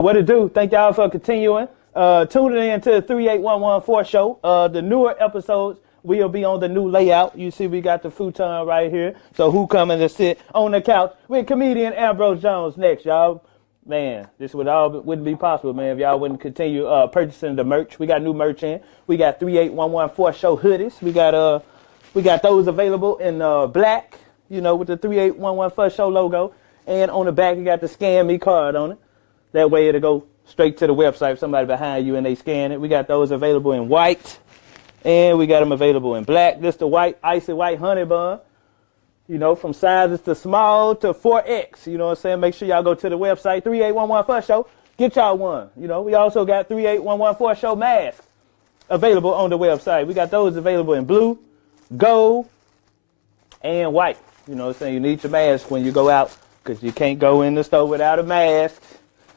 What it do? Thank y'all for continuing. Tuning in to the 38114 show. The newer episodes will be on the new layout. You see we got the futon right here. So who coming to sit on the couch with comedian Ambrose Jones next, y'all? Man, this wouldn't be possible, man, if y'all wouldn't continue purchasing the merch. We got new merch in. We got 38114 show hoodies. We got those available in black, you know, with the 38114 show logo. And on the back, you got the Scan Me card on it. That way it'll go straight to the website if somebody behind you and they scan it. We got those available in white, and we got them available in black. This the white, icy white honey bun. You know, from sizes to small to 4X. You know what I'm saying? Make sure y'all go to the website, 38114 show. Get y'all one. You know, we also got 38114 show masks available on the website. We got those available in blue, gold, and white. You know what I'm saying? You need your mask when you go out because you can't go in the store without a mask.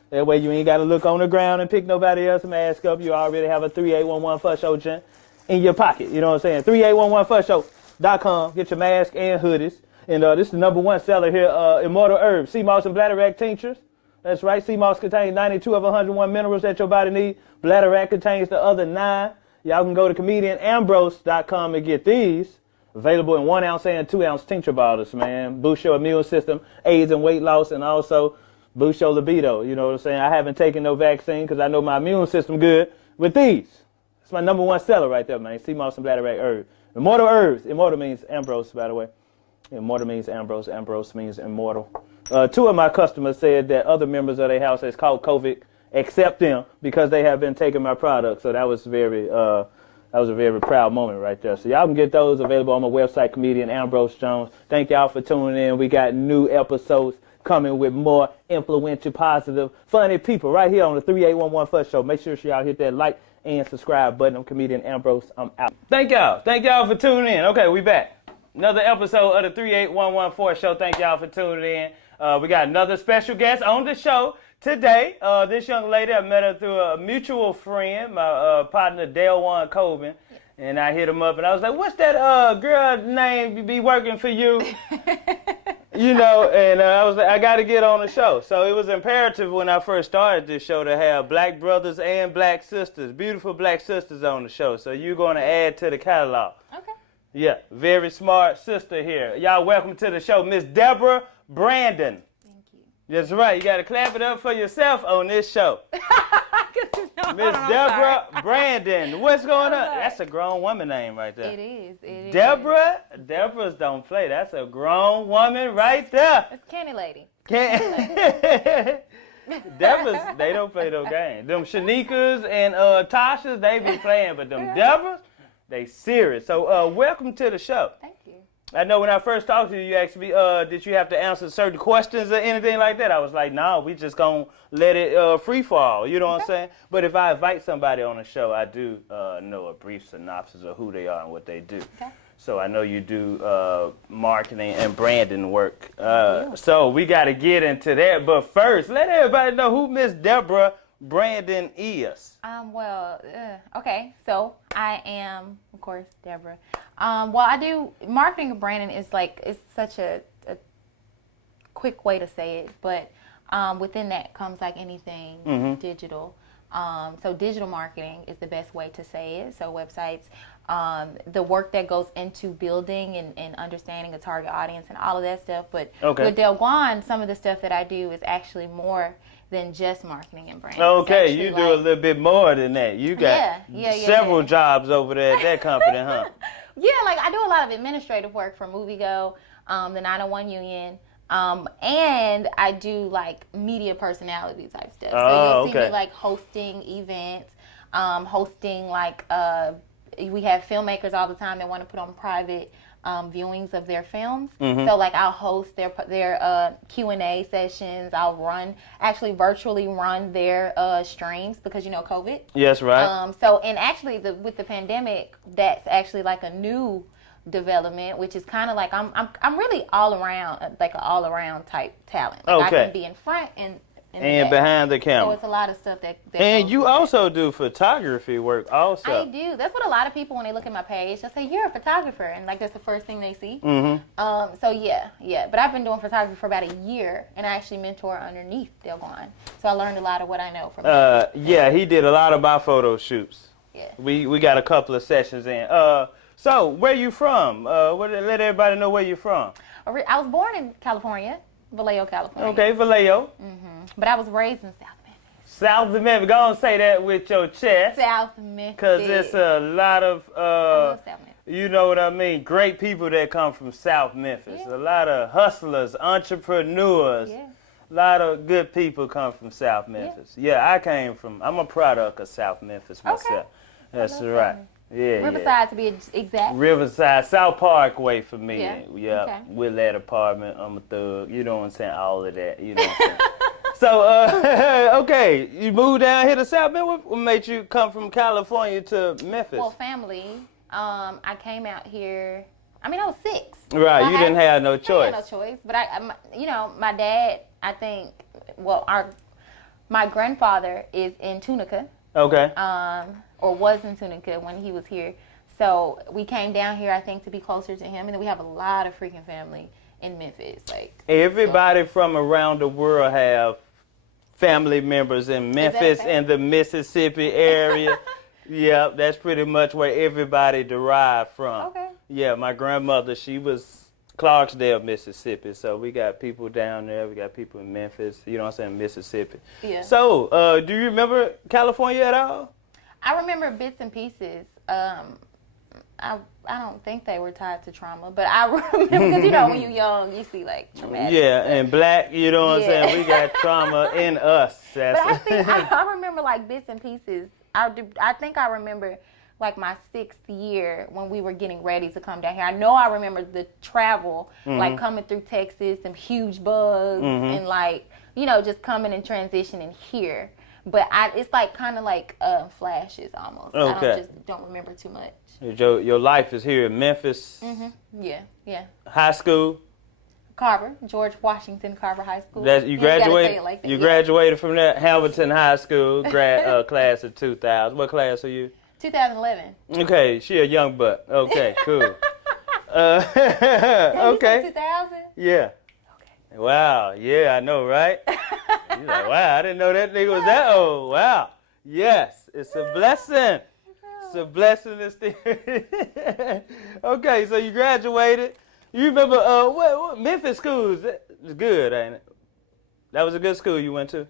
That way you ain't got to look on the ground and pick nobody else's mask up. You already have a 38114 show gent in your pocket. You know what I'm saying? 38114show.com. Get your mask and hoodies. And this is the #1 seller here, Immortal Herbs, Seamoss and Bladderwack tinctures. That's right. Seamoss contains 92 of 101 minerals that your body needs. Bladderwack contains the other 9. Y'all can go to comedianambrose.com and get these. Available in 1 ounce and 2 ounce tincture bottles, man. Boost your immune system, aids in weight loss, and also boost your libido. You know what I'm saying? I haven't taken no vaccine because I know my immune system good with these. It's my #1 seller right there, man. Seamoss and Bladderwack Herbs. Immortal Herbs. Immortal means Ambrose, by the way. Immortal means Ambrose. Ambrose means immortal. 2 of my customers said that other members of their house has caught COVID except them because they have been taking my product. So that was a very proud moment right there. So y'all can get those available on my website, comedian Ambrose Jones. Thank y'all for tuning in. We got new episodes coming with more influential, positive, funny people right here on the 38114 show. Make sure y'all hit that like and subscribe button. I'm comedian Ambrose. I'm out. Thank y'all. Thank y'all for tuning in. Okay, we back. Another episode of the 38114 show. Thank y'all for tuning in. We got another special guest on the show today. This young lady, I met her through a mutual friend, my partner, Delwan Coben. And I hit him up and I was like, what's that girl name be working for you? You know, and I was like, I got to get on the show. So it was imperative when I first started this show to have black brothers and black sisters, beautiful black sisters on the show. So you're going to add to the catalog. Okay. Yeah, very smart sister here. Y'all welcome to the show, Miss Debra Brandon. Thank you. That's right. You got to clap it up for yourself on this show. Miss Debra Brandon. What's going on? That's a grown woman name right there. It is. Deborah? Deborah's don't play. That's a grown woman right there. It's Candy Lady. Deborah's, they don't play no games. Them Shanikas and Tasha's, they be playing, but them Deborah's, they serious. So welcome to the show. Thank you. I know when I first talked to you, you asked me, did you have to answer certain questions or anything like that? I was like, no, we just gonna let it free fall, you know what I'm saying? But if I invite somebody on the show, I do know a brief synopsis of who they are and what they do. Okay. So I know you do marketing and branding work. So we gotta get into that. But first, let everybody know who Miss Debra Brandon is. Okay, so I am, of course, Deborah. I do marketing and branding is like, it's such a quick way to say it, but within that comes like anything digital. So digital marketing is the best way to say it. So websites, the work that goes into building and understanding a target audience and all of that stuff. But with Delwan, some of the stuff that I do is actually more than just marketing and branding. Okay, you do a little bit more than that. You got several jobs over there at that company, huh? Yeah, like I do a lot of administrative work for Moviego, the 901 Union, and I do like media personality type stuff. So you'll see me like hosting events, hosting like we have filmmakers all the time that want to put on private viewings of their films. So like I'll host their Q&A sessions. I'll actually virtually run their streams because you know COVID. Yes, right. So and actually with the pandemic, that's actually like a new development, which is kind of like I'm really all around, like an all around type talent. Like I can be in front and And behind the camera. So it's a lot of stuff that and goes you with also do photography work also. I do. That's what a lot of people, when they look at my page, they'll say, you're a photographer. And, like, that's the first thing they see. Mm-hmm. So, yeah. But I've been doing photography for about a year, and I actually mentor underneath Delgon. So I learned a lot of what I know from him. Yeah, he did a lot of my photo shoots. Yeah. We got a couple of sessions in. So, where you from? Let everybody know where you're from. I was born in California, Vallejo, California. Okay, Vallejo. But I was raised in South Memphis. South Memphis. Go and say that with your chest. South Memphis. Because there's a lot of, I love South Memphis. you know what I mean, great people that come from South Memphis. Yeah. A lot of hustlers, entrepreneurs. Yeah. A lot of good people come from South Memphis. Yeah, I'm a product of South Memphis myself. Okay. That's love right. South Yeah, Riverside, to be exact. Riverside, South Parkway for me. Yeah. Okay. With that apartment, I'm a thug. You know what I'm saying? All of that. You know what I'm saying? So, okay, you moved down here to South Memphis. What made you come from California to Memphis? Well, family. I came out here. I mean, I was 6. Right, you didn't have no choice. I had no choice. But my dad, I think, my grandfather is in Tunica. Okay. Or was in Tunica when he was here. So we came down here, I think, to be closer to him. And then we have a lot of freaking family in Memphis. Everybody from around the world have family members in Memphis and the Mississippi area. Yep, that's pretty much where everybody derived from. Okay. Yeah, my grandmother, she was Clarksdale, Mississippi. So we got people down there. We got people in Memphis, you know what I'm saying, Mississippi. Yeah. So, do you remember California at all? I remember bits and pieces. I don't think they were tied to trauma, but I remember, because, when you're young, you see, traumatic Yeah, stuff. and black, you know what I'm saying? We got trauma in us. But I remember, bits and pieces. I think I remember, my 6th year when we were getting ready to come down here. I know I remember the travel, coming through Texas, some huge bugs, and, just coming and transitioning here. But it's kind of flashes almost. Okay. I don't remember too much. Your life is here in Memphis. Yeah. High school. Carver, George Washington Carver High School. You graduated. You graduated from there, Hamilton High School, class of 2000. What class are you? 2011. Okay, she a young buck. Okay, cool. Okay. Okay. 2000. Yeah. Okay. Wow. Yeah, I know, right? You're like, wow, I didn't know that nigga was that old. Wow. Yes, it's a blessing. It's a blessing. Okay, so you graduated. You remember what Memphis schools? It's good, ain't it? That was a good school you went to?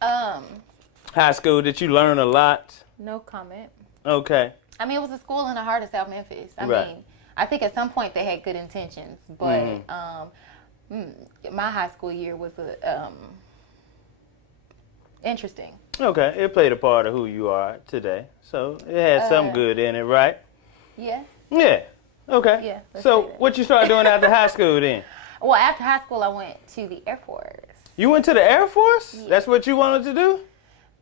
High school, did you learn a lot? No comment. Okay. I mean, it was a school in the heart of South Memphis. I Right. mean, I think at some point they had good intentions, but my high school year was interesting. Okay, it played a part of who you are today. So it had some good in it, right? Yeah. Yeah. Okay. Yeah, let's So say that. what you started doing after high school then? Well, after high school, I went to the Airforce. You went to the Airforce? Yeah. That's what you wanted to do?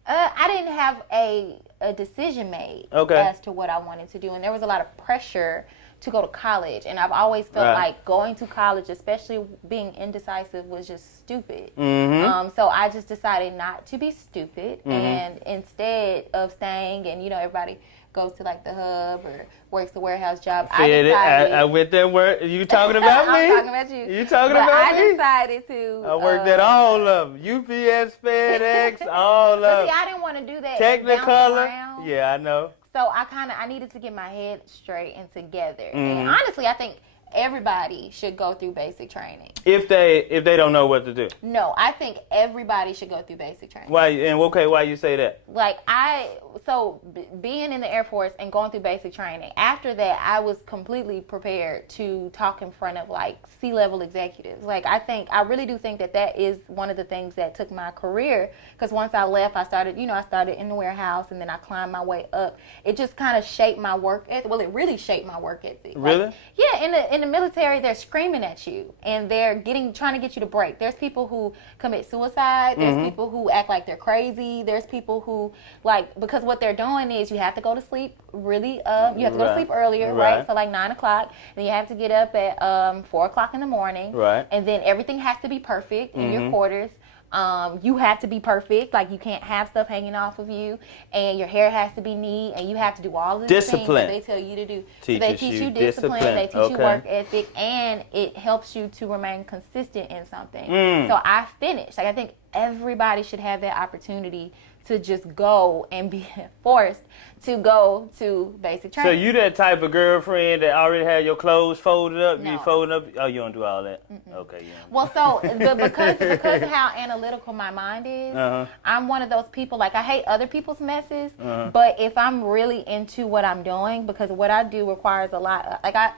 I didn't have a decision made Okay. as to what I wanted to do, and there was a lot of pressure to go to college, and I've always felt Right. like going to college, especially being indecisive, was just stupid. Mm-hmm. So I just decided not to be stupid, and instead of staying, and everybody goes to the hub or works the warehouse job, I decided. I went there where you talking about me? I'm talking about you. You talking but about I me? decided to. I worked at all of them. UPS, FedEx, all of But them. see, I didn't want to do that. and bounce Technicolor. around. Yeah, I know. So I needed to get my head straight and together. Mm-hmm. And honestly, I think everybody should go through basic training. If they don't know what to do. No, I think everybody should go through basic training. Why? And okay, why you say that? Being in the Air Force and going through basic training, after that, I was completely prepared to talk in front of C-level executives. I really do think that is one of the things that took my career, because once I left, I started in the warehouse, and then I climbed my way up. It just kind of shaped my work ethic. Well, it really shaped my work ethic. Really? Yeah, in the military, they're screaming at you, and they're trying to get you to break. There's people who commit suicide. There's people who act like they're crazy. There's people who because what they're doing is you have to go to sleep really. You have to go to sleep earlier, right? So 9 o'clock, and you have to get up at 4 o'clock in the morning, right? And then everything has to be perfect in your quarters. You have to be perfect. Like, you can't have stuff hanging off of you, and your hair has to be neat, and you have to do all of the things that they tell you to do. So they teach you discipline, they teach you work ethic, and it helps you to remain consistent in something. So I finished. Like, I think everybody should have that opportunity to just go and be forced to go to basic training. So you that type of girlfriend that already had your clothes folded up? No. You folding up? Oh, you don't do all that? Okay, yeah. Well, so because of how analytical my mind is, I'm one of those people, like, I hate other people's messes, but if I'm really into what I'm doing, because what I do requires a lot, like, I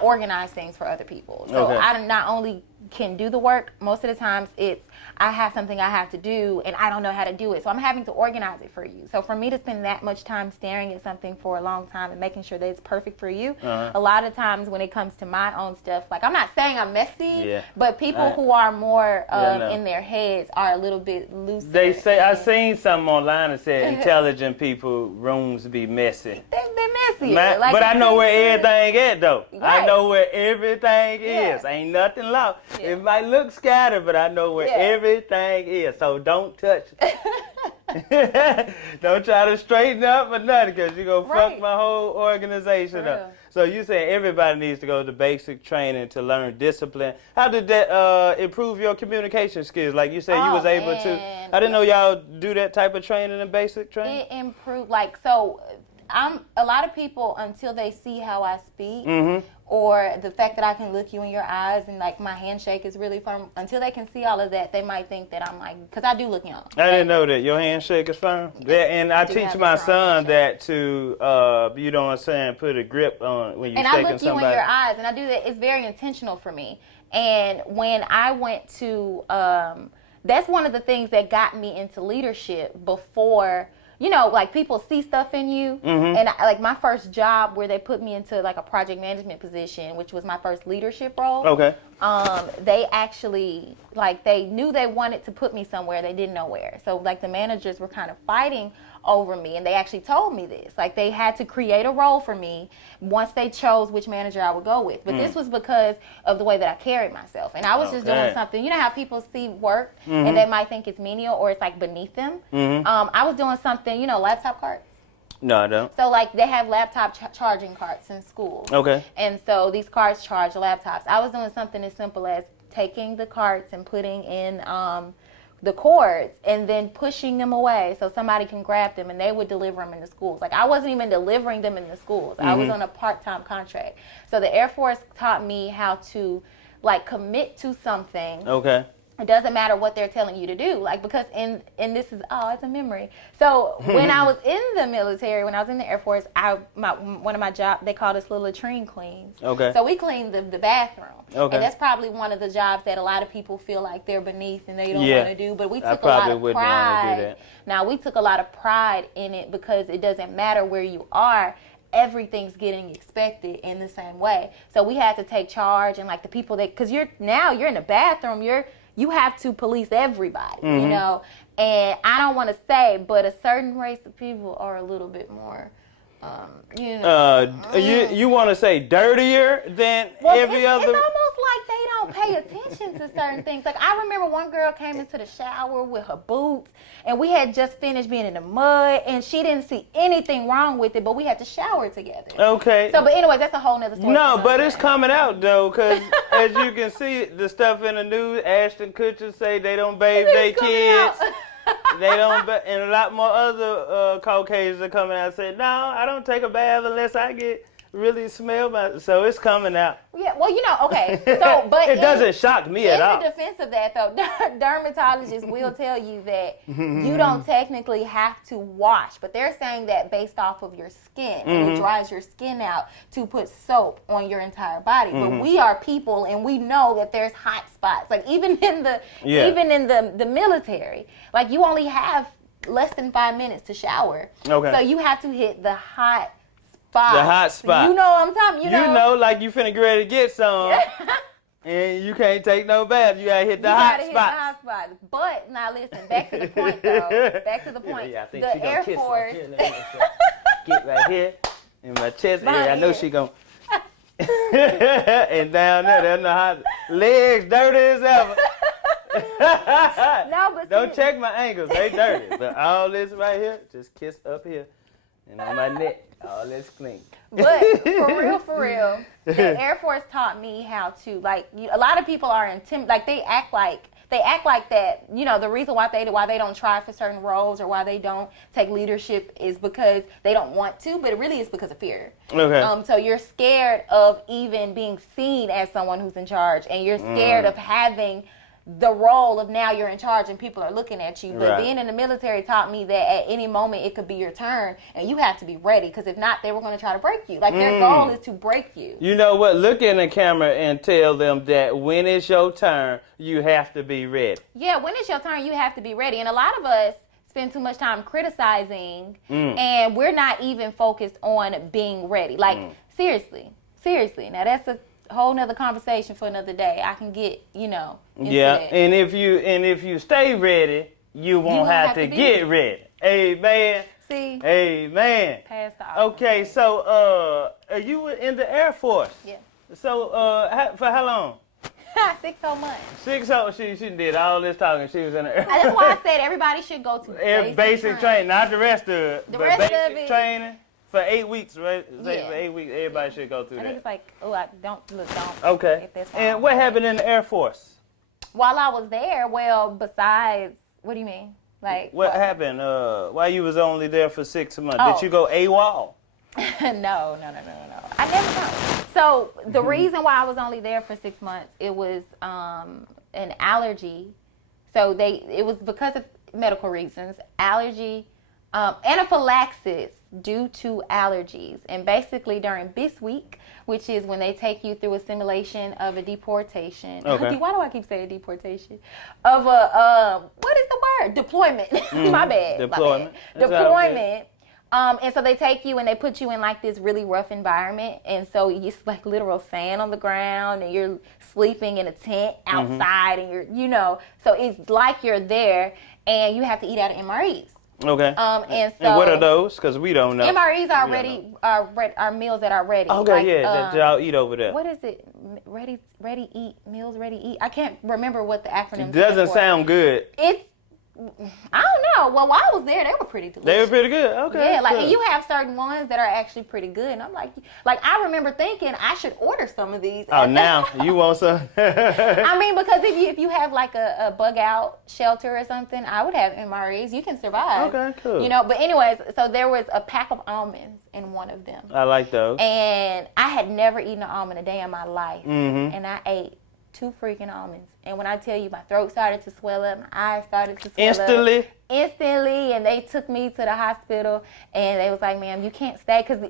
organize things for other people. So I not only can do the work, most of the times it's I have something I have to do and I don't know how to do it, so I'm having to organize it for you. So for me to spend that much time staring at something for a long time and making sure that it's perfect for you, a lot of times when it comes to my own stuff, like, I'm not saying I'm messy, but people who are more in their heads are a little bit loose. They say, I seen something online that said intelligent people rooms be messy. They're messy. Like, but I know where everything is, though. I know where everything is. Ain't nothing lost. It might look scattered, but I know where everything is. So don't touch it. Don't try to straighten up or nothing, because you're going to fuck my whole organization up. So you say everybody needs to go to basic training to learn discipline. How did that improve your communication skills? Like you said, you was able to. I didn't know y'all do that type of training in basic training. It improved, like, so a lot of people, until they see how I speak, or the fact that I can look you in your eyes and, like, my handshake is really firm, until they can see all of that, they might think that I'm, like, because I do look young. I didn't know that. Your handshake is firm? Yeah, and I teach my son that to, you know what I'm saying, put a grip on when you're shaking somebody. And I look you in your eyes, and I do that. It's very intentional for me. And when I went to, that's one of the things that got me into leadership before. You know, like, people see stuff in you, and like, my first job where they put me into, like, a project management position, which was my first leadership role. They actually, like, they knew they wanted to put me somewhere, they didn't know where. So, like, the managers were kind of fighting over me, and they actually told me this. Like, they had to create a role for me once they chose which manager I would go with. But this was because of the way that I carried myself. And I was just doing something. You know how people see work and they might think it's menial or it's, like, beneath them? I was doing something, you know, laptop carts? No, I don't. So, like, they have laptop charging carts in schools. And so these carts charge laptops. I was doing something as simple as taking the carts and putting in the cords and then pushing them away so somebody can grab them, and they would deliver them in the schools. Like, I wasn't even delivering them in the schools. I was on a part-time contract. So the Airforce taught me how to, like, commit to something. It doesn't matter what they're telling you to do, like, because and this is, it's a memory. So when I was in the military, when I was in the Air Force, one of my jobs, they called us little latrine cleans. So we cleaned the bathroom. And that's probably one of the jobs that a lot of people feel like they're beneath and they don't want to do. But we took a lot of pride. Now, we took a lot of pride in it because it doesn't matter where you are. Everything's getting expected in the same way. So we had to take charge, and, like, the people that, because you're in the bathroom, you have to police everybody, you know. And I don't want to say, but a certain race of people are a little bit more, you know. You want to say dirtier than every other? It's almost like they don't pay attention to certain things. Like, I remember one girl came into the shower with her boots, and we had just finished being in the mud, and she didn't see anything wrong with it, but we had to shower together. So, but anyway, that's a whole nother story. No, but it's coming out, though, because as you can see, the stuff in the news, Ashton Kutcher say they don't bathe their kids. They don't, and a lot more other Caucasians are coming out and saying, no, I don't take a bath unless I get really smell my, so it's coming out. Yeah, well, you know, okay. So, but it doesn't shock me at all. In the defense of that, though, dermatologists will tell you that you don't technically have to wash, but they're saying that based off of your skin, and it dries your skin out to put soap on your entire body. But we are people, and we know that there's hot spots. Like, even in the military, like, you only have less than 5 minutes to shower. So you have to hit the hot spot. The hot spot. You know what I'm talking about. You know, like, you finna get ready to get some, and you can't take no bath. You gotta hit the hot spot. But, now listen, back to the point, though. Back to the point. I think the she gonna Air kiss Force. Get right here in my chest area. I know she gonna. And down there's the hot legs dirty as ever. No, but don't check my ankles, they dirty. But all this right here, just kiss up here, and on my neck, all this clean. But for real, the Airforce taught me how to a lot of people are intimidated. They act like that. The reason why they don't try for certain roles or why they don't take leadership is because they don't want to, but it really is because of fear. Okay. So you're scared of even being seen as someone who's in charge, and you're scared of having the role of now you're in charge and people are looking at you. But being in the military taught me that at any moment it could be your turn and you have to be ready, because if not, they were going to try to break you. Their goal is to break you. You know what? Look in the camera and tell them that when it's your turn, you have to be ready. Yeah, when it's your turn, you have to be ready. And a lot of us spend too much time criticizing and we're not even focused on being ready. Seriously. Now that's a whole nother conversation for another day. I can get, into that. And if you stay ready, you won't have to get ready. Amen. See? Amen. Pass the Okay, so you were in the Air Force. Yeah. So for how long? 6 whole months. 6 whole. She did all this talking. She was in the Air Force. That's why I said everybody should go to basic training, not the rest of it. The but rest basic of it. training. For 8 weeks, right? Yeah. For 8 weeks, everybody should go through I that. think it's don't. Okay. If that's And wrong. what happened in the Air Force? While I was there, besides, what do you mean? What happened? Why you was only there for 6 months? Oh. Did you go AWOL? No. I never know. So the reason why I was only there for 6 months, it was an allergy. So it was because of medical reasons, allergy, anaphylaxis due to allergies. And basically during this week, which is when they take you through a simulation of a deportation. Okay. Why do I keep saying deportation? Of a, what is the word? Deployment. My bad. Deployment. Deployment. And so they take you and they put you in this really rough environment. And so it's literal sand on the ground and you're sleeping in a tent outside and so it's like you're there and you have to eat out of MREs. Okay. And what are those? Because we don't know. MREs are meals that are ready. Okay, that y'all eat over there. What is it? Ready eat, meals ready eat. I can't remember what the acronym It doesn't stands for. sound good. I don't know. Well, while I was there, they were pretty delicious. They were pretty good. Okay. Yeah, good. and you have certain ones that are actually pretty good. And I'm like I remember thinking I should order some of these. Oh, now you want some? I mean, because if you have a bug out shelter or something, I would have MREs. You can survive. Okay, cool. But anyways, so there was a pack of almonds in one of them. I like those. And I had never eaten an almond a day in my life. Mm-hmm. And I ate 2 freaking almonds. And when I tell you my throat started to swell up, my eyes started to swell up. Instantly. And they took me to the hospital and they was like, ma'am, you can't stay. Because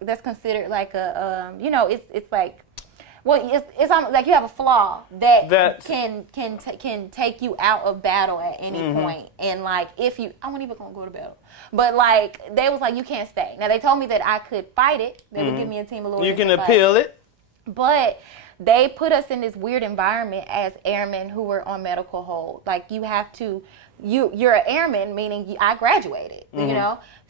that's considered like a, it's like, well, it's almost like you have a flaw that can take you out of battle at any point. And if you, I wasn't even going to go to battle. But they was like, you can't stay. Now they told me that I could fight it. They would give me a team of lawyers. You can appeal it. But they put us in this weird environment as airmen who were on medical hold. You have to, you're an airman, meaning I graduated,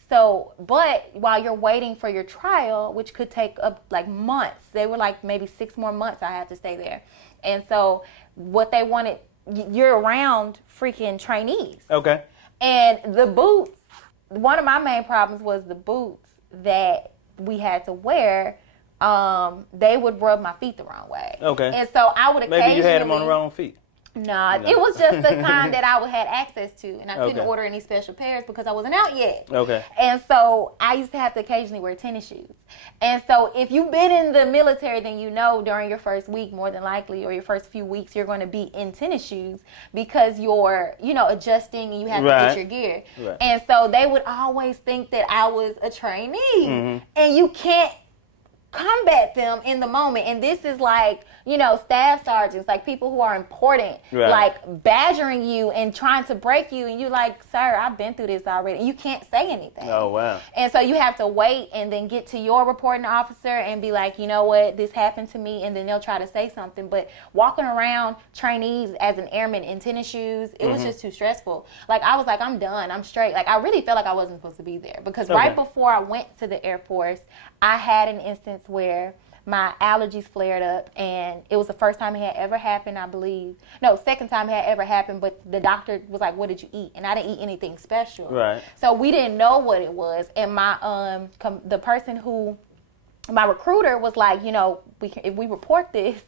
So, but while you're waiting for your trial, which could take up months, they were maybe 6 more months I had to stay there. And so what they wanted, you're around freaking trainees. Okay. And the boots, one of my main problems was the boots that we had to wear. They would rub my feet the wrong way. Okay. And so I would occasionally... Maybe you had them on the wrong feet. No, it was just the kind that I had access to, and I couldn't order any special pairs because I wasn't out yet. Okay. And so I used to have to occasionally wear tennis shoes. And so if you've been in the military, then during your first week, more than likely, or your first few weeks, you're going to be in tennis shoes because you're, adjusting and you have to get your gear. Right. And so they would always think that I was a trainee, and you can't combat them in the moment. And this is staff sergeants, people who are important, badgering you and trying to break you, and you're like, sir, I've been through this already. You can't say anything. Oh, wow. And so you have to wait and then get to your reporting officer and be like, you know what, this happened to me, and then they'll try to say something. But walking around trainees as an airman in tennis shoes, it was just too stressful. I was like, I'm done, I'm straight. I really felt like I wasn't supposed to be there because right before I went to the Air Force, I had an instance where my allergies flared up, and it was the first time it had ever happened, I believe. No, second time it had ever happened, but the doctor was like, what did you eat? And I didn't eat anything special. Right. So we didn't know what it was. And my my recruiter was like, if we report this,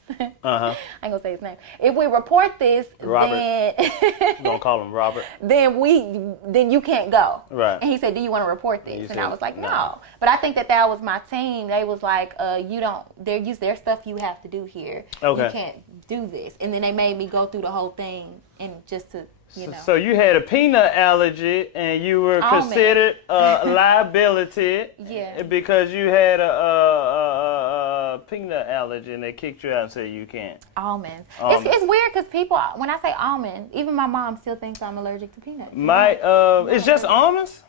I ain't gonna say his name. If we report this, Robert. then You gonna call him Robert? then you can't go. Right. And he said, do you want to report this? And I was like, no. no. But I think that was my team. They was like, there's stuff you have to do here. Okay. You can't do this. And then they made me go through the whole thing and just to, So you had a peanut allergy, and you were considered a liability. Yeah. Because you had a peanut allergy, and they kicked you out and said you can't. Almonds. It's weird because people, when I say almond, even my mom still thinks I'm allergic to peanuts. It's just almonds.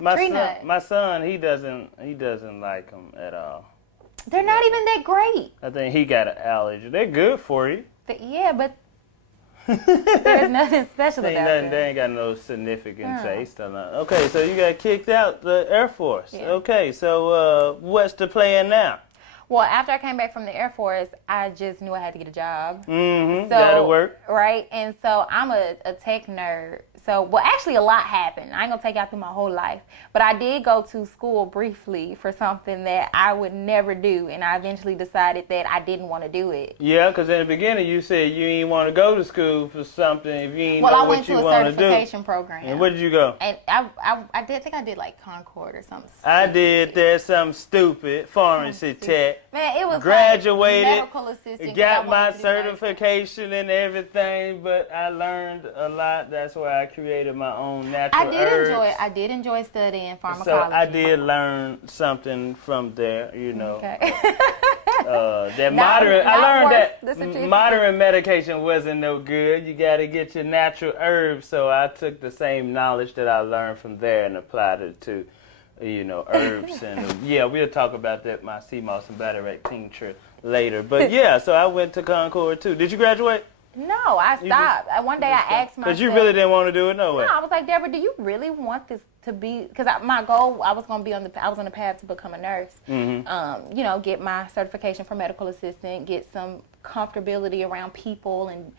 Tree-nut. My son, he doesn't like them at all. They're not even that great. I think he got an allergy. They're good for you. But there's nothing special about them. They ain't got no significant taste or nothing. Okay, so you got kicked out the Air Force. Yeah. Okay, so what's the plan now? Well, after I came back from the Air Force, I just knew I had to get a job. Mm-hmm. So, That'll work. Right? And so I'm a tech nerd. So, well, actually a lot happened. I ain't gonna take y'all through my whole life. But I did go to school briefly for something that I would never do. And I eventually decided that I didn't want to do it. Yeah, because in the beginning you said you didn't want to go to school for something if you didn't know I what went you to a want to do. certification program. And where did you go? And I think I did like Concord or something. I did that, something stupid, pharmacy tech. Man, it was Graduated, like medical assistant. got my I wanted to do nursing. certification and everything, but I learned a lot. That's why I created my own natural herbs. I did enjoy studying pharmacology. So I did learn something from there, Okay. That I learned that modern medication wasn't no good. You got to get your natural herbs. So I took the same knowledge that I learned from there and applied it to, herbs. And we'll talk about that, my Seamoss and Bladderwack tincture later. But so I went to Concord too. Did you graduate? No, I stopped. One day I asked myself. Because you really didn't want to do it, no way. No, I was like, Deborah, do you really want this to be? Because my goal, I was on the path to become a nurse. Mm-hmm. Get my certification for medical assistant, get some comfortability around people, and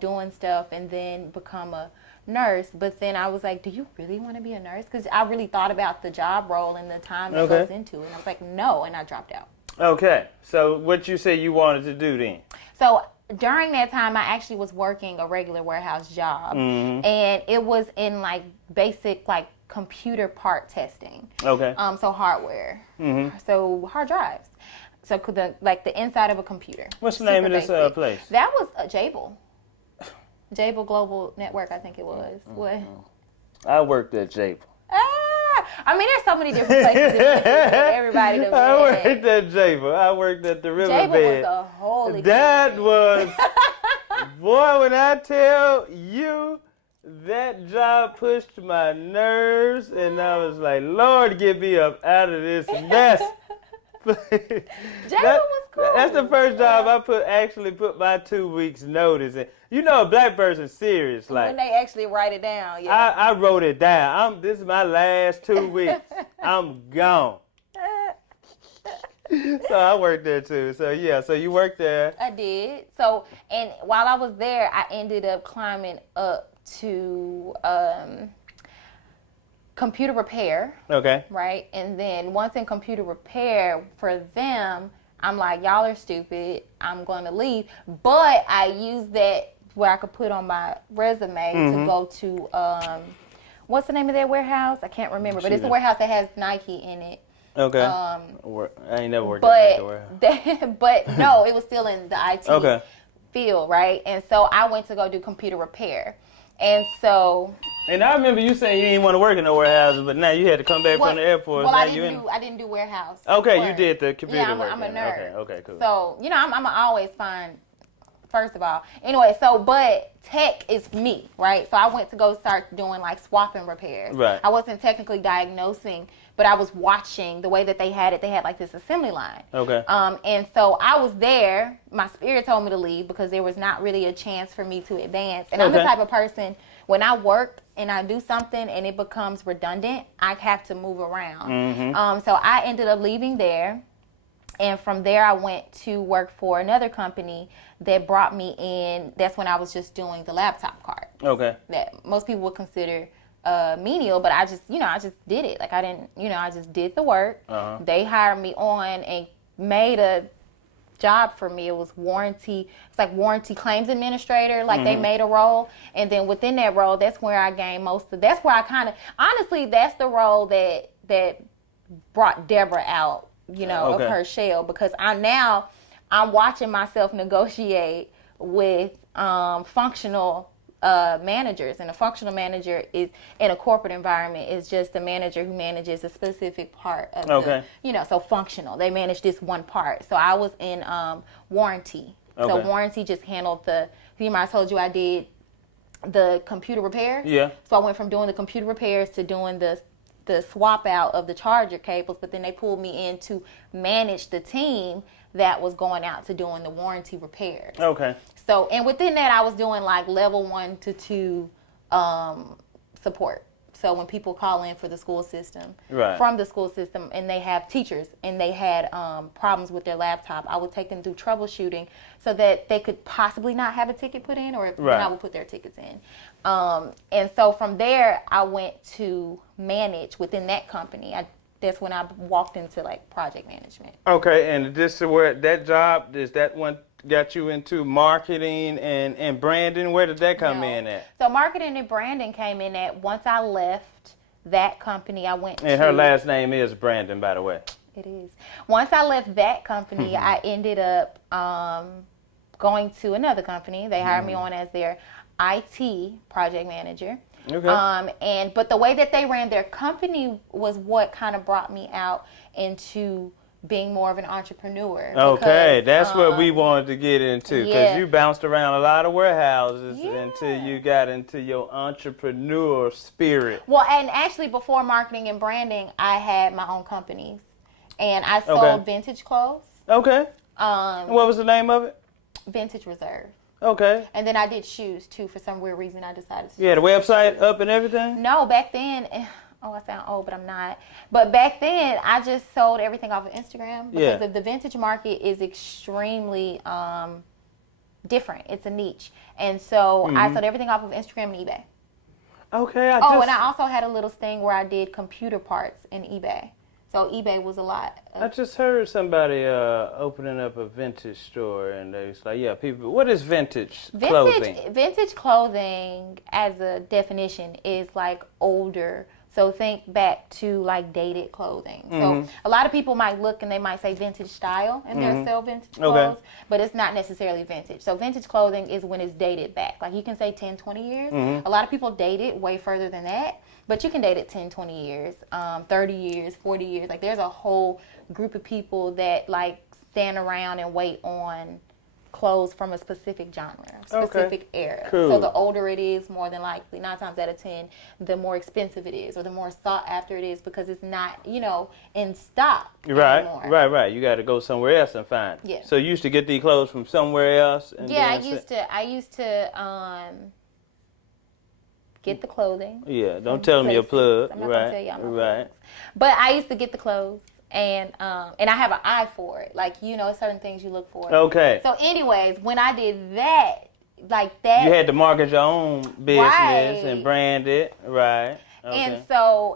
doing stuff, and then become a nurse. But then I was like, do you really want to be a nurse? Because I really thought about the job role and the time that goes into it, and I was like, no, and I dropped out. Okay, so what you say you wanted to do then? So during that time, I actually was working a regular warehouse job, and it was in like basic like computer part testing. Okay. So hardware. So hard drives. So the inside of a computer. What's the name of this place? That was Jabil. Jabil Global Network, I think it was. What? I worked at Jabil. I mean, there's so many different places that everybody to I worked at Jabil. I worked at the Riverbed. Jabil was a holy. That was, boy, when I tell you, that job pushed my nerves, and I was like, Lord, get me up out of this mess. Jabil was cool. That's the first job I actually put my 2 weeks notice in. A black person serious. Like, when they actually write it down, I wrote it down. This is my last 2 weeks. I'm gone. So I worked there too. So you worked there. I did. So, and while I was there, I ended up climbing up to computer repair. Okay. Right? And then once in computer repair, for them, I'm like, y'all are stupid. I'm going to leave. But I used that where I could put on my resume to go to, what's the name of that warehouse? I can't remember, but it's the warehouse that has Nike in it. Okay. I ain't never worked at the warehouse. But no, it was still in the IT field, right? And so I went to go do computer repair. And so... And I remember you saying you didn't want to work in no warehouses, but now you had to come back from the Airforce. Well, I didn't do warehouse. Okay, work. You did the computer work. I'm a nerd. Okay, cool. So, I'm always find, first of all. Anyway, but tech is me, right? So I went to go start doing like swapping repairs. Right. I wasn't technically diagnosing, but I was watching the way that they had it. They had like this assembly line. Okay. And so I was there. My spirit told me to leave because there was not really a chance for me to advance. And I'm the type of person, when I work and I do something and it becomes redundant, I have to move around. So I ended up leaving there. And from there, I went to work for another company that brought me in. That's when I was just doing the laptop cart. Okay. That most people would consider menial, but I just did it. Like I didn't, I just did the work. They hired me on and made a job for me. It was warranty. It's like warranty claims administrator. Like they made a role, and then within that role, that's where I gained that's where I kind of, honestly, that's the role that brought Deborah out, of her shell, because I'm watching myself negotiate with functional managers, and a functional manager is in a corporate environment is just a manager who manages a specific part of so functional. They manage this one part. So I was in warranty. So warranty just handled remember I told you I did the computer repairs? Yeah. So I went from doing the computer repairs to doing the swap out of the charger cables, but then they pulled me in to manage the team that was going out to doing the warranty repairs. Okay. So, and within that, I was doing like level 1 to 2 support. So when people call in for the school system, from the school system, and they have teachers and they had problems with their laptop, I would take them through troubleshooting so that they could possibly not have a ticket put in, or then I would put their tickets in. And so from there, I went to manage within that company. That's when I walked into like project management. Okay, and this is where that job, is that one got you into marketing and branding? Where did that come in at? So marketing and branding came in at, once I left that company, I went and her last name is Brandon, by the way. It is. Once I left that company, I ended up going to another company. They hired me on as their IT project manager. Okay. But the way that they ran their company was what kind of brought me out into being more of an entrepreneur. Okay, that's what we wanted to get into, because you bounced around a lot of warehouses until you got into your entrepreneur spirit. Well, and actually before marketing and branding, I had my own companies, and I sold vintage clothes. Okay. What was the name of it? Vintage Reserve. Okay. And then I did shoes too. For some weird reason, I decided to. Yeah, the website up and everything? No, back then. Oh, I sound old, but I'm not. But back then, I just sold everything off of Instagram, because the vintage market is extremely different. It's a niche. And so I sold everything off of Instagram and eBay. Okay. And I also had a little thing where I did computer parts in eBay. So eBay was a lot. I just heard somebody opening up a vintage store, and they was like, people, what is vintage clothing? Vintage clothing, as a definition, is like older. So think back to like dated clothing. So a lot of people might look and they might say vintage style, and they'll sell vintage clothes, but it's not necessarily vintage. So vintage clothing is when it's dated back. Like you can say 10, 20 years. A lot of people date it way further than that, but you can date it 10, 20 years, 30 years, 40 years. Like there's a whole group of people that like stand around and wait on clothes from a specific genre, specific era. Cool. So the older it is, more than likely, 9 times out of 10, the more expensive it is, or the more sought after it is, because it's not, in stock anymore. Right. You got to go somewhere else and find it. Yeah. So you used to get these clothes from somewhere else? And I used to get the clothing. Yeah, don't tell them your plug. I'm not going to tell y'all my plugs. But I used to get the clothes. And I have an eye for it. Like, certain things you look for. Okay. So anyways, when I did that, like that. You had to market your own business and brand it. Right. Okay.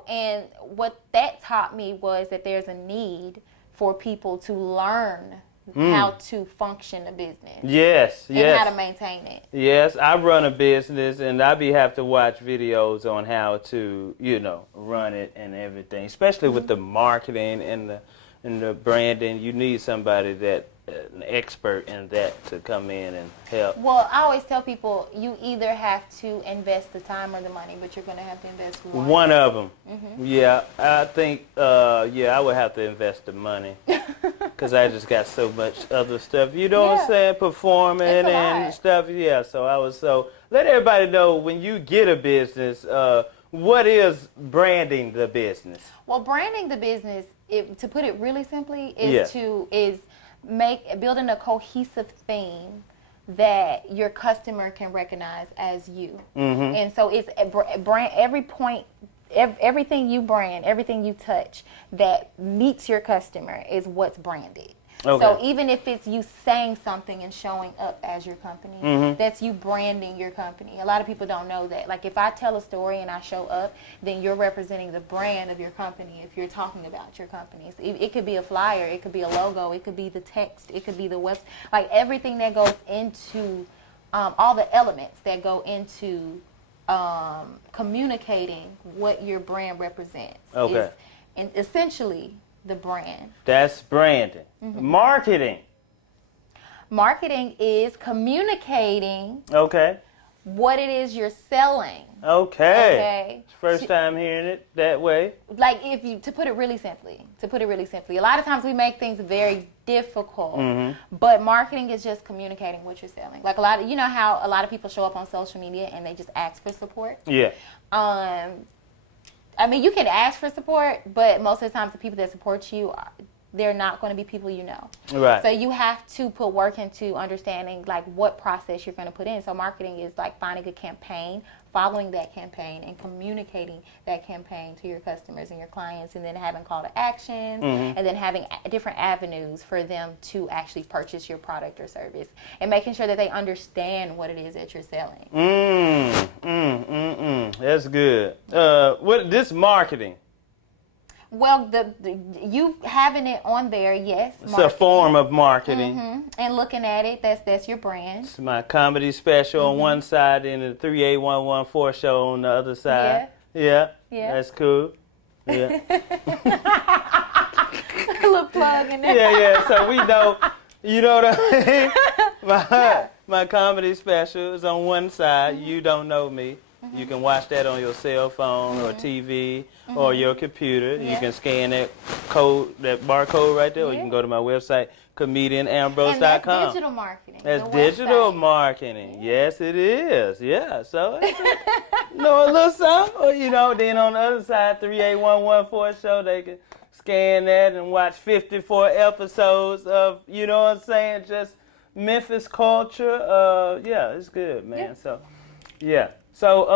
And what that taught me was that there's a need for people to learn how to function a business. Yes. And how to maintain it. Yes, I run a business, and I have to watch videos on how to, run it and everything. Especially with the marketing and the branding, you need somebody that an expert in that to come in and help. Well, I always tell people you either have to invest the time or the money, but you're going to have to invest one. One of them. Yeah, I think, I would have to invest the money, because I just got so much other stuff, what I'm saying, performing and stuff. Yeah, so let everybody know, when you get a business, what is branding the business? Well, branding the business, to put it really simply, is building a cohesive theme that your customer can recognize as you. And so it's brand, everything you brand, everything you touch that meets your customer is what's branded. Okay. So even if it's you saying something and showing up as your company, that's you branding your company. A lot of people don't know that. Like if I tell a story and I show up, then you're representing the brand of your company if you're talking about your company. So it could be a flyer, it could be a logo, it could be the text, it could be the website. Like everything that goes into, all the elements that go into communicating what your brand represents. Okay. And essentially the brand. That's branding. Marketing. Marketing is communicating Okay. what it is you're selling. Okay. First time hearing it that way. Like to put it really simply, a lot of times we make things very difficult, but marketing is just communicating what you're selling. Like you know how a lot of people show up on social media and they just ask for support? Yeah. I mean, you can ask for support, but most of the times the people that support you, they're not going to be people you know. Right. So you have to put work into understanding like what process you're going to put in. So marketing is like finding a campaign, following that campaign, and communicating that campaign to your customers and your clients, and then having call to actions, and then having different avenues for them to actually purchase your product or service, and making sure that they understand what it is that you're selling. That's good. What this marketing? Well, you having it on there, yes. It's a form of marketing. And looking at it, that's your brand. It's my comedy special on one side and the 38114 show on the other side. Yeah. That's cool. Yeah. A little plug in there. Yeah. So we know, you know what I mean? My comedy special is on one side. You don't know me. You can watch that on your cell phone or TV or your computer. You can scan that code, that barcode right there, or you can go to my website, comedianambrose.com. And that's digital marketing. That's digital marketing. Yes, it is. Yeah. So, you know, a little something. Or, you know, then on the other side, 38114 show, they can scan that and watch 54 episodes of, you know what I'm saying, just Memphis culture. Yeah, it's good, man. Yeah. So, yeah. So,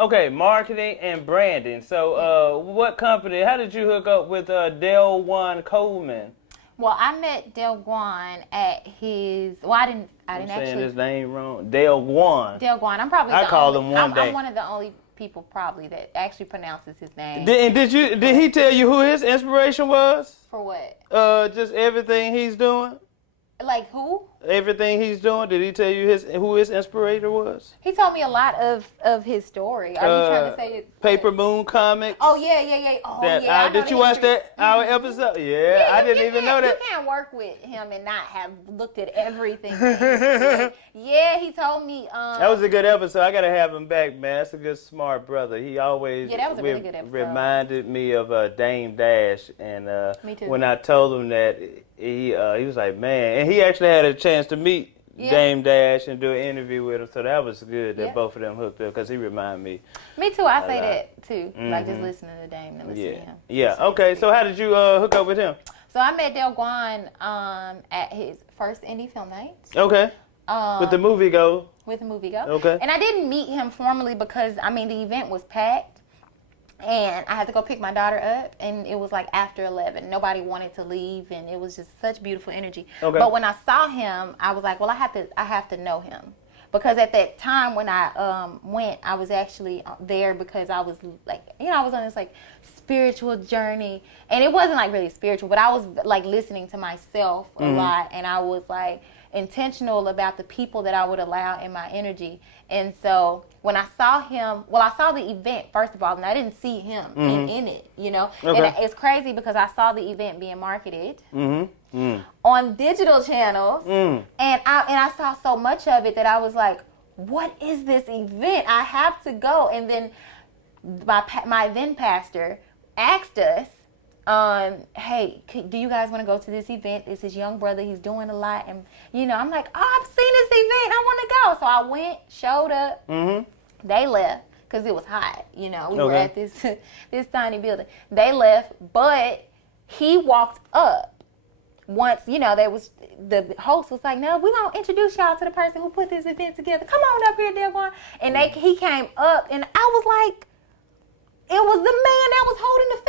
okay, marketing and branding. So, what company, how did you hook up with Delwan Coleman? Well, I met Delwan at his, I didn't I'm actually. saying his name wrong. Delwan. I'm probably I called him one day. I'm one of the only people probably that actually pronounces his name. Did he tell you who his inspiration was? For what? Just everything he's doing? Like who? Everything he's doing. Did he tell you who his inspirator was? He told me a lot of his story. Are you trying to say it? Paper Moon Comics? Oh, yeah. Oh, yeah. Did you watch that our episode? Yeah, I didn't even know that. You can't work with him and not have looked at everything. Yeah, he told me. That was a good episode. I got to have him back, man. That's a good, smart brother. He always that was a really good episode. Reminded me of Dame Dash. And me too. When I told him that, he was like, man. And he actually had a chance to meet Dame Dash and do an interview with him. So that was good that both of them hooked up because he reminded me. Me too. I say that too. Like just listening to Dame and listening to him. Yeah. Okay. So how did you hook up with him? So I met Delwan at his first indie film night. Okay. With the Moviego. With the Moviego. Okay. And I didn't meet him formally because, the event was packed. And I had to go pick my daughter up, and it was like after 11. Nobody wanted to leave, and it was just such beautiful energy. Okay. But when I saw him, I was like, well, I have to know him. Because at that time when I went, I was actually there because I was like, I was on this like spiritual journey. And it wasn't like really spiritual, but I was like listening to myself a lot, and I was like intentional about the people that I would allow in my energy. And so when I saw him, I saw the event first of all, and I didn't see him in it, Okay. And it's crazy because I saw the event being marketed on digital channels, and I saw so much of it that I was like, what is this event? I have to go. And then my then pastor asked us, hey, do you guys want to go to this event? It's his young brother. He's doing a lot. And, I'm like, I've seen this event. I want to go. So I went, showed up. They left because it was hot. We were at this tiny building. They left, but he walked up. Once, there was, the host was like, no, we're going to introduce y'all to the person who put this event together. Come on up here, Deborah. And he came up, and I was like, it was the man that was holding the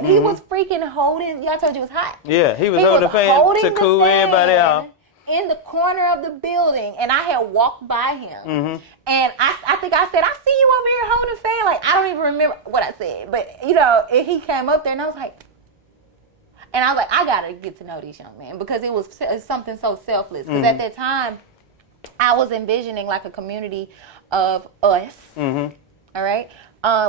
fan. He was freaking holding. I told you it was hot. Yeah, he was holding the fan to cool everybody out. In the corner of the building, and I had walked by him, and I think I said, I see you over here holding the fan. Like, I don't even remember what I said, but and he came up there, and I was like, I gotta get to know this young man, because it was something so selfless. Because at that time, I was envisioning like a community of us, all right,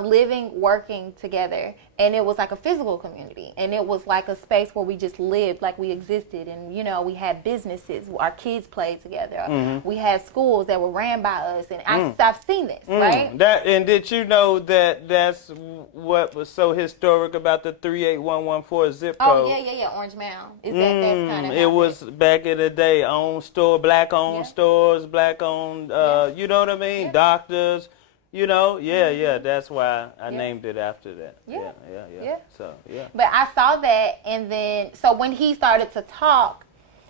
living, working together. And it was like a physical community. And it was like a space where we just lived, like we existed. And, we had businesses. Our kids played together. We had schools that were ran by us. And I've seen this, right? And did you know that that's what was so historic about the 38114 zip code? Oh, yeah. Orange Mound. That's kind of it was back in the day, black-owned stores, black-owned, you know what I mean? Yeah. Doctors. That's why I named it after that. Yeah. So, But I saw that, and then, so when he started to talk,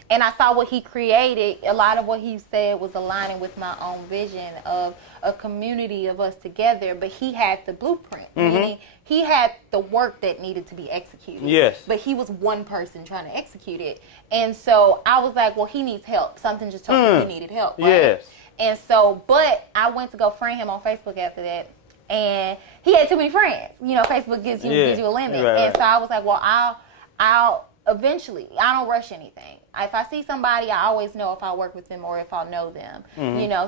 and I saw what he created, a lot of what he said was aligning with my own vision of a community of us together, but he had the blueprint, meaning he had the work that needed to be executed. Yes. But he was one person trying to execute it. And so I was like, well, he needs help. Something just told me he needed help, right? Yes. And so, but I went to go friend him on Facebook after that, and he had too many friends. Facebook gives you a limit. Right. And so I was like, well, I'll eventually, I don't rush anything. If I see somebody, I always know if I work with them or if I'll know them.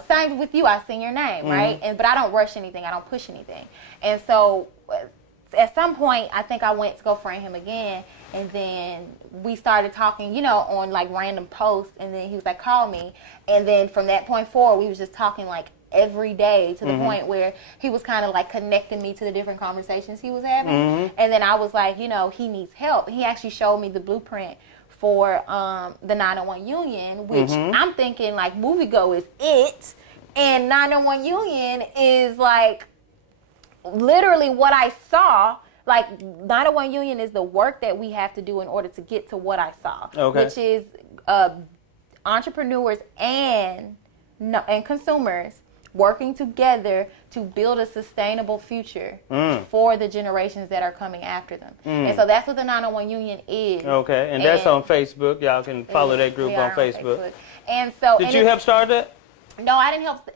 Same with you, I seen your name, right? But I don't rush anything. I don't push anything. And so at some point, I think I went to go friend him again, and then we started talking, on like random posts, and then he was like, call me. And then from that point forward, we was just talking like every day, to the point where he was kind of like connecting me to the different conversations he was having. And then I was like, he needs help. He actually showed me the blueprint for the 901 Union, which I'm thinking like Moviego is it, and 901 Union is like literally what I saw. Like, 901 Union is the work that we have to do in order to get to what I saw, which is entrepreneurs and consumers working together to build a sustainable future for the generations that are coming after them. And so that's what the 901 Union is. Okay, and that's on Facebook. Y'all can follow that group on Facebook. And so, did you help start that? No, I didn't help.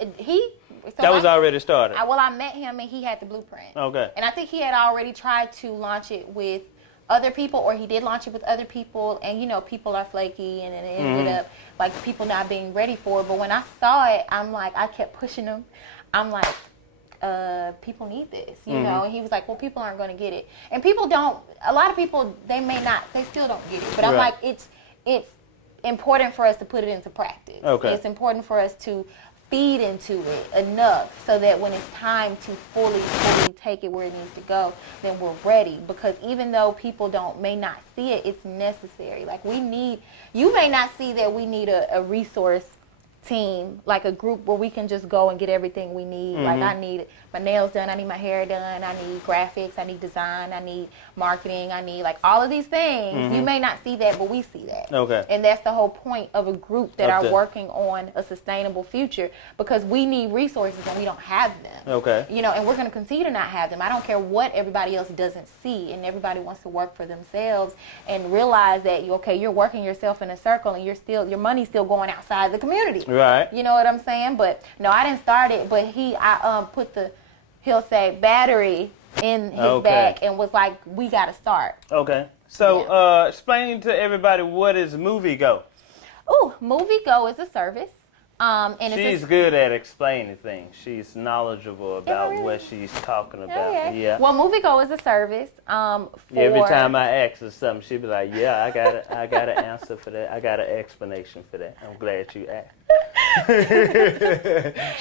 That was already started. I met him, and he had the blueprint. Okay. And I think he had already tried to launch it with other people, or he did launch it with other people, and people are flaky, and it ended up like people not being ready for it. But when I saw it, I'm like, I kept pushing him. I'm like, people need this, and he was like, well, people aren't going to get it. And people don't, a lot of people, they still don't get it. But I'm like, it's important for us to put it into practice. Okay. It's important for us to feed into it enough so that when it's time to fully take it where it needs to go, then we're ready. Because even though people may not see it, it's necessary. Like, you may not see that we need a resource team, like a group where we can just go and get everything we need. Like, I need my nails done, I need my hair done, I need graphics, I need design, I need marketing, I need like all of these things. You may not see that, but we see that. Okay. And that's the whole point of a group that are working on a sustainable future, because we need resources and we don't have them. Okay. And we're going to continue to not have them. I don't care what everybody else doesn't see, and everybody wants to work for themselves and realize that you're working yourself in a circle, and your money's still going outside the community. Right. You know what I'm saying? But no, I didn't start it, but I put he'll say battery in his back and was like, we got to start. Okay. So explain to everybody, what is Moviego? Ooh, Moviego is a service. And she's good at explaining things. She's knowledgeable about what she's talking about. Yeah. Well, Moviego is a service. Every time I ask her something, she'll be like, "Yeah, I got an answer for that. I got an explanation for that. I'm glad you asked."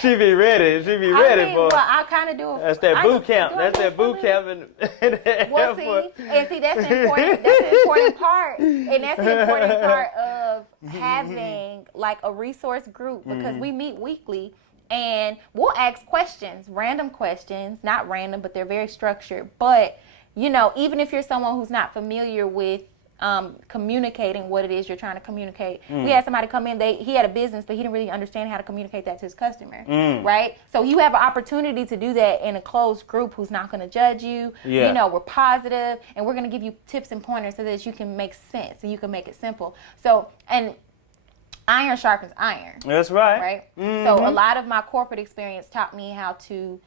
She be ready. Well, I kind of do. That's that boot camp. That's that boot camp in the airport. See, that's the important. That's the important part, and that's the important part of having like a resource group, because we meet weekly and we'll ask questions, random questions, not random, but they're very structured. But even if you're someone who's not familiar with communicating what it is you're trying to communicate. We had somebody come in, he had a business, but he didn't really understand how to communicate that to his customer, right? So you have an opportunity to do that in a closed group who's not going to judge you. Yeah. You know, we're positive, and we're going to give you tips and pointers so that you can make sense and you can make it simple. So, and iron sharpens iron. That's right. Right? So a lot of my corporate experience taught me how to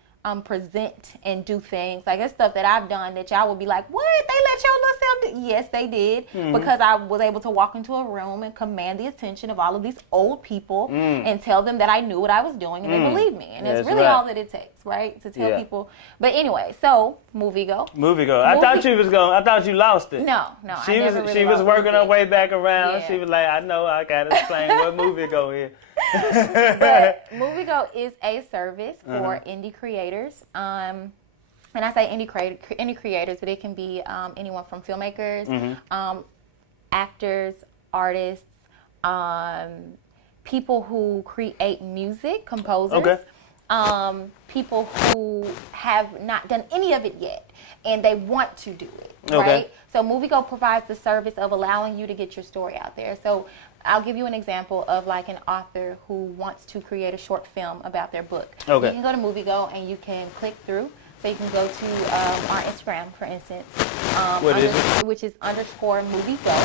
present and do things. Like, it's stuff that I've done that y'all would be like, what? They let your little self do? Yes, they did. Because I was able to walk into a room and command the attention of all of these old people and tell them that I knew what I was doing, and they believed me. And that's really all that it takes, right? To tell people. But anyway, so Moviego. I thought you lost it. No. She was working her way back around. Yeah. She was like, I know, I gotta explain what Moviego is. But Moviego is a service for indie creators. And I say indie creators, but it can be anyone from filmmakers, actors, artists, people who create music, composers, people who have not done any of it yet and they want to do it, right? So Moviego provides the service of allowing you to get your story out there. So I'll give you an example of like an author who wants to create a short film about their book. You can go to Moviego and you can click through. So you can go to our Instagram, for instance, which is _Moviego.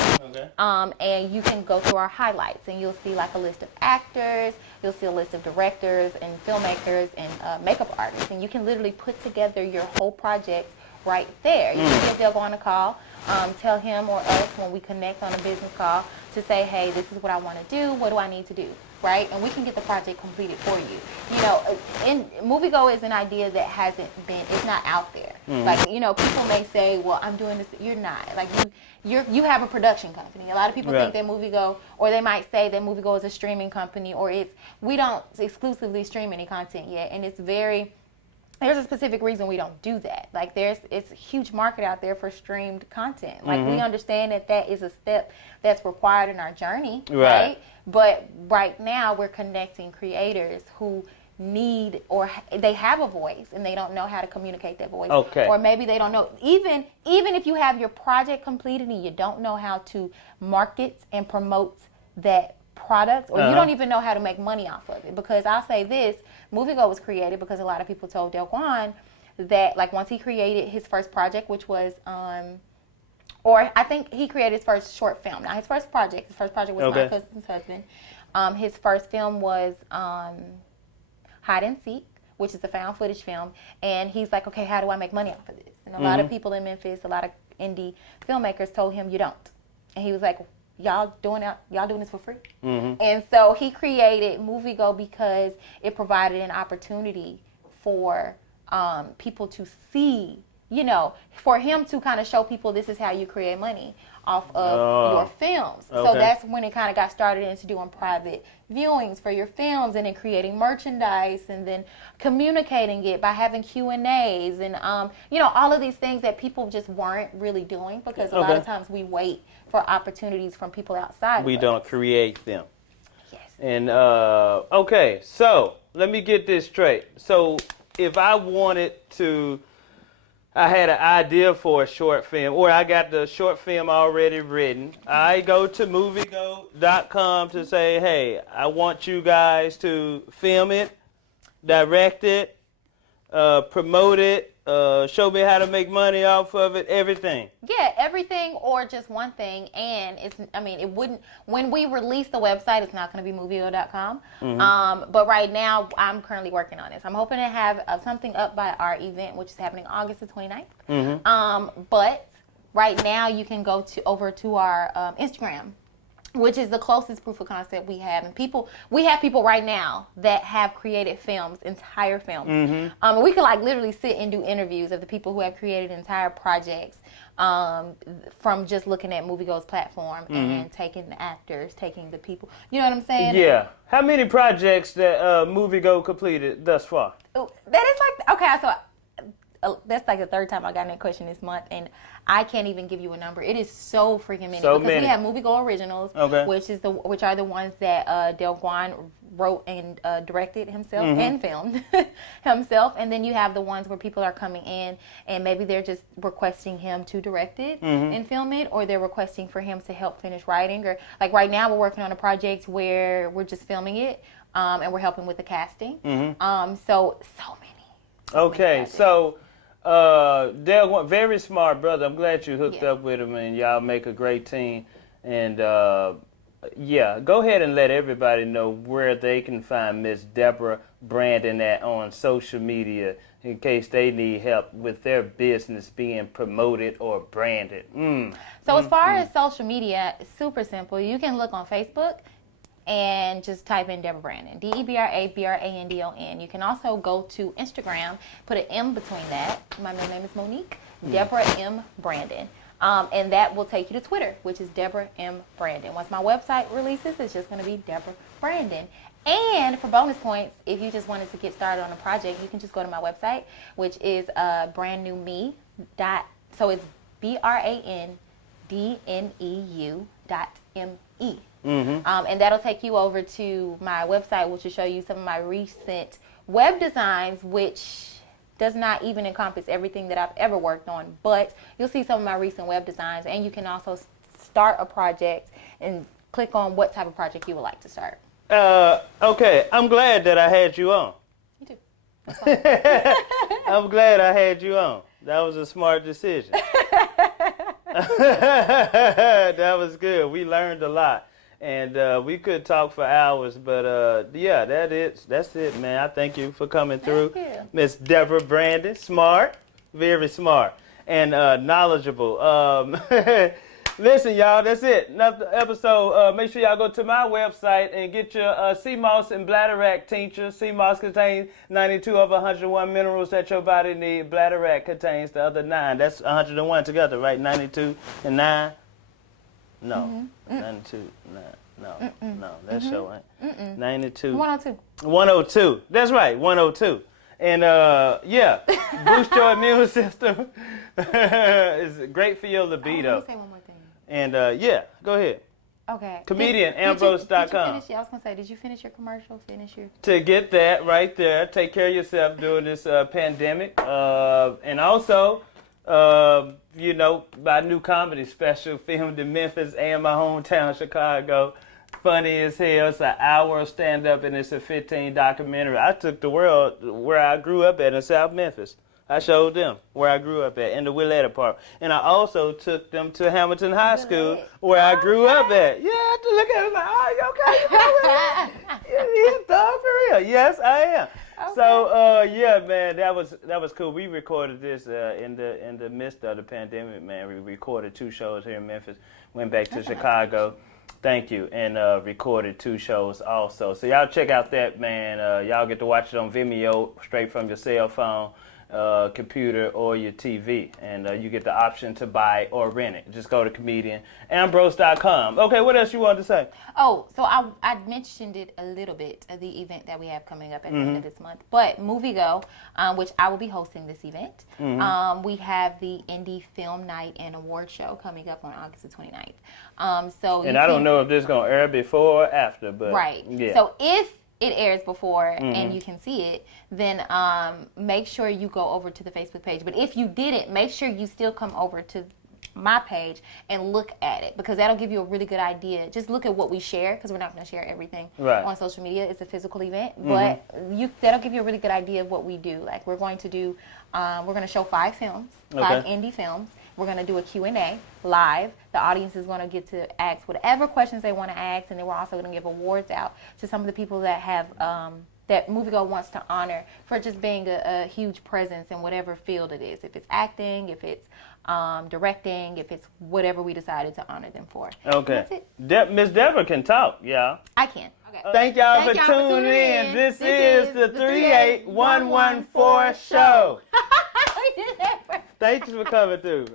And you can go through our highlights, and you'll see like a list of actors, you'll see a list of directors and filmmakers and makeup artists, and you can literally put together your whole project right there. You can give Deborah on a call, tell him or us when we connect on a business call to say, hey, this is what I want to do. What do I need to do? Right? And we can get the project completed for you. You know, Moviego is an idea that it's not out there. Like, you know, people may say, well, I'm doing this. You're not. Like, you have a production company. A lot of people think that Moviego, or they might say that Moviego is a streaming company, or we don't exclusively stream any content yet. And there's a specific reason we don't do that. Like, it's a huge market out there for streamed content. Like, we understand that is a step that's required in our journey, right? But right now, we're connecting creators who need, or they have a voice and they don't know how to communicate that voice. Or maybe they don't know, even if you have your project completed and you don't know how to market and promote that product, or you don't even know how to make money off of it. Because I'll say this, Moviego was created because a lot of people told Delquan that, like, once he created his first project, which was or I think he created his first short film. Now, his first project was My Cousin's Husband. His first film was Hide and Seek, which is a found footage film. And he's like, okay, how do I make money off of this? And a lot of people in Memphis, a lot of indie filmmakers told him, you don't. And he was like, y'all doing this for free? And so he created Moviego because it provided an opportunity for people to see, you know, for him to kind of show people this is how you create money off of your films. So that's when it kind of got started into doing private viewings for your films, and then creating merchandise, and then communicating it by having Q&As, and you know, all of these things that people just weren't really doing, because a lot of times we wait for opportunities from people outside. We don't create them. Yes. And so let me get this straight. So if I wanted to, I had an idea for a short film, or I got the short film already written, I go to moviego.com to say, hey, I want you guys to film it, direct it, promote it, show me how to make money off of it, everything. Yeah, everything, or just one thing. And when we release the website, it's not going to be moviego.com. But right now, I'm currently working on this. I'm hoping to have something up by our event, which is happening August the 29th. But right now, you can go over to our Instagram, which is the closest proof of concept we have. And we have people right now that have created films, entire films. We could literally sit and do interviews of the people who have created entire projects from just looking at Moviego's platform and taking the actors, taking the people. You know what I'm saying? Yeah. How many projects that Moviego completed thus far? That is so that's like the third time I got that question this month, and I can't even give you a number. It is so freaking many So because many. we have Moviego originals, Okay. which are the ones that Del Juan wrote and directed himself and filmed himself, and then you have the ones where people are coming in and maybe they're just requesting him to direct it and film it, or they're requesting for him to help finish writing, or like right now we're working on a project where we're just filming it and we're helping with the casting. So many. Okay, so Del, very smart brother. I'm glad you hooked up with him, and y'all make a great team. And yeah, go ahead and let everybody know where they can find Miss Debra Brandon at on social media in case they need help with their business being promoted or branded. So as far as social media, it's super simple. You can look on Facebook and just type in Debra Brandon, DebraBrandon. You can also go to Instagram, put an M between that. My middle name is Monique, Debra M. Brandon. And that will take you to Twitter, which is Debra M. Brandon. Once my website releases, it's just going to be Debra Brandon. And for bonus points, if you just wanted to get started on a project, you can just go to my website, which is brandnewme. So it's BRANDNEU.ME. And that'll take you over to my website, which will show you some of my recent web designs, which does not even encompass everything that I've ever worked on, but you'll see some of my recent web designs, and you can also start a project and click on what type of project you would like to start. Okay, I'm glad that I had you on. You too. I'm glad I had you on. That was a smart decision. That was good. We learned a lot. And we could talk for hours, but yeah, that's it, man. I thank you for coming through. Thank you. Miss Debra Brandon, smart, very smart, and knowledgeable. Listen, y'all, that's it. Another episode. Make sure y'all go to my website and get your Seamoss and Bladderwack tincture. Seamoss contains 92 of 101 minerals that your body needs. Bladderwack contains the other 9. That's 101 together, right? 92 and 9. No, 92, no, that show ain't. 92. 102. 102, that's right, 102. And yeah, boost your immune system. It's great for your libido. Let me say one more thing. And yeah, go ahead. Okay. Comedian, Ambrose.com. I was going to say, did you finish your commercial? To get that right there, take care of yourself during this pandemic. And also, you know, my new comedy special filmed in Memphis and my hometown, Chicago. Funny as hell. It's an hour of stand-up and it's a 15 documentary. I took the world where I grew up at in South Memphis. I showed them where I grew up at in the Willetta Park. And I also took them to Hamilton High School where I grew up at. Yeah, I had to look at it like, oh, you okay? You thug for real? Yes, I am. Okay. So yeah, man, that was cool. We recorded this in the midst of the pandemic, man. We recorded 2 shows here in Memphis. Went back to Chicago. Thank you, and recorded 2 shows also. So y'all check out that, man. Y'all get to watch it on Vimeo straight from your cell phone, computer, or your TV, and you get the option to buy or rent it. Just go to comedianambrose.com. Okay, what else you wanted to say? Oh, so I mentioned it a little bit, the event that we have coming up at the end of this month. But Moviego, which I will be hosting this event, we have the Indie Film Night and Award Show coming up on August the 29th. And I don't know if this is going to air before or after, but right. Yeah. So if it airs before and you can see it, then make sure you go over to the Facebook page. But if you didn't, make sure you still come over to my page and look at it, because that'll give you a really good idea. Just look at what we share, because we're not going to share everything on social media. It's a physical event, but that'll give you a really good idea of what we do. Like we're going to do, we're going to show 5 films, 5 indie films. We're going to do a Q&A live. The audience is going to get to ask whatever questions they want to ask, and then we're also going to give awards out to some of the people that have that Moviego wants to honor for just being a huge presence in whatever field it is. If it's acting, if it's directing, if it's whatever we decided to honor them for. Okay. And that's it. Miss Deborah can talk, y'all. I can. Okay. Thank y'all for tuning in. This is the 38114 show. We did that first. Thank you for coming through.